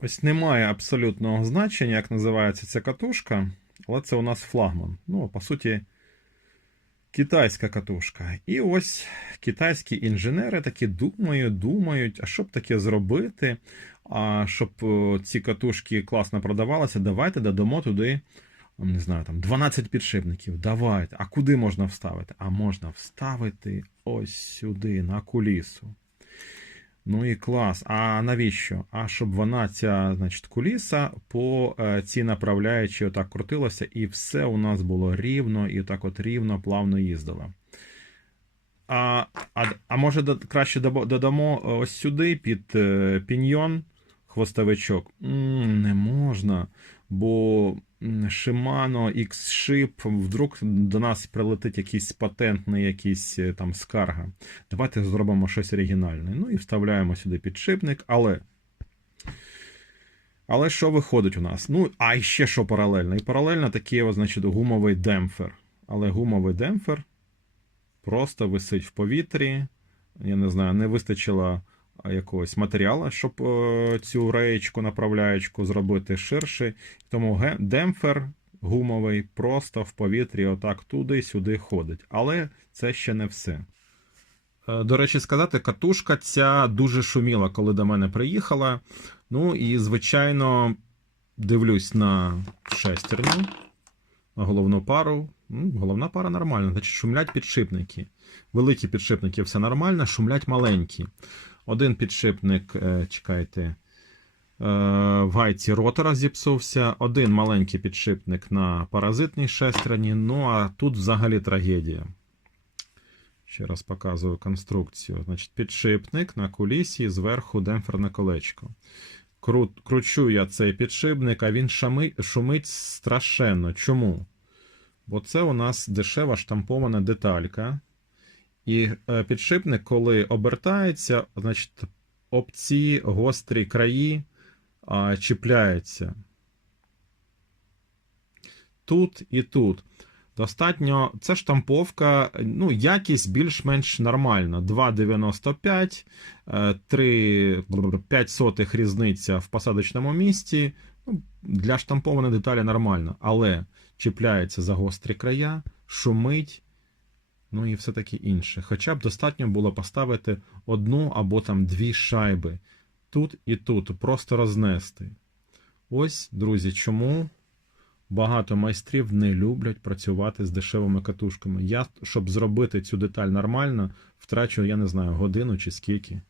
ось, немає абсолютного значення, як називається ця катушка, але це у нас флагман. Ну, по суті, китайська катушка. І ось китайські інженери такі думають, думають, а що б таке зробити, а щоб е, ці катушки класно продавалися, давайте додамо туди. Не знаю, там 12 підшипників. Давайте. А куди можна вставити? А можна вставити ось сюди, на кулісу. Ну і клас. А навіщо? А щоб вона, ця, значить, куліса по е, цій направляючій отак крутилася, і все у нас було рівно, і так от рівно, плавно їздила. А, а, а може краще додамо е, ось сюди під е, піньйон хвостовичок? м не можна, бо м, Shimano X-Ship, вдруг до нас прилетить якийсь патентний якийсь е, там скарга. Давайте зробимо щось оригінальне. Ну і вставляємо сюди підшипник, але. Але що виходить у нас? Ну, а ще що паралельно? І паралельно такий, значить, гумовий демпфер. Але гумовий демпфер просто висить в повітрі. Я не знаю, не вистачило якогось матеріалу, щоб е, цю реєчку, направляючку зробити ширше. Тому демпфер гумовий просто в повітрі, отак туди-сюди ходить. Але це ще не все. Е, До речі, сказати, катушка ця дуже шуміла, коли до мене приїхала. Ну і, звичайно, дивлюсь на шестерню, на головну пару. Ну, головна пара нормальна, значить шумлять підшипники. Великі підшипники все нормально, шумлять маленькі. Один підшипник, е, чекайте, е, в гайці ротора зіпсувся, один маленький підшипник на паразитній шестерні, ну а тут взагалі трагедія. Ще раз показую конструкцію. Значить, підшипник на кулісі, зверху демпферне колечко. Кру, кручу я цей підшипник, а він шами, шумить страшенно. Чому? Бо це у нас дешева штампована деталька. І е, підшипник, коли обертається, значить, об ці гострі краї а, чіпляється. Тут і тут. Достатньо, це штамповка, ну, якість більш-менш нормальна. 2,95, е, 3, 5 сотих різниця в посадочному місці. Ну, для штампованої деталі нормально, але чіпляється за гострі края, шумить, ну і все таке інше. Хоча б достатньо було поставити одну або там дві шайби. Тут і тут, просто рознести. Ось, друзі, чому багато майстрів не люблять працювати з дешевими катушками. Я, щоб зробити цю деталь нормально, втрачу, я не знаю, годину чи скільки.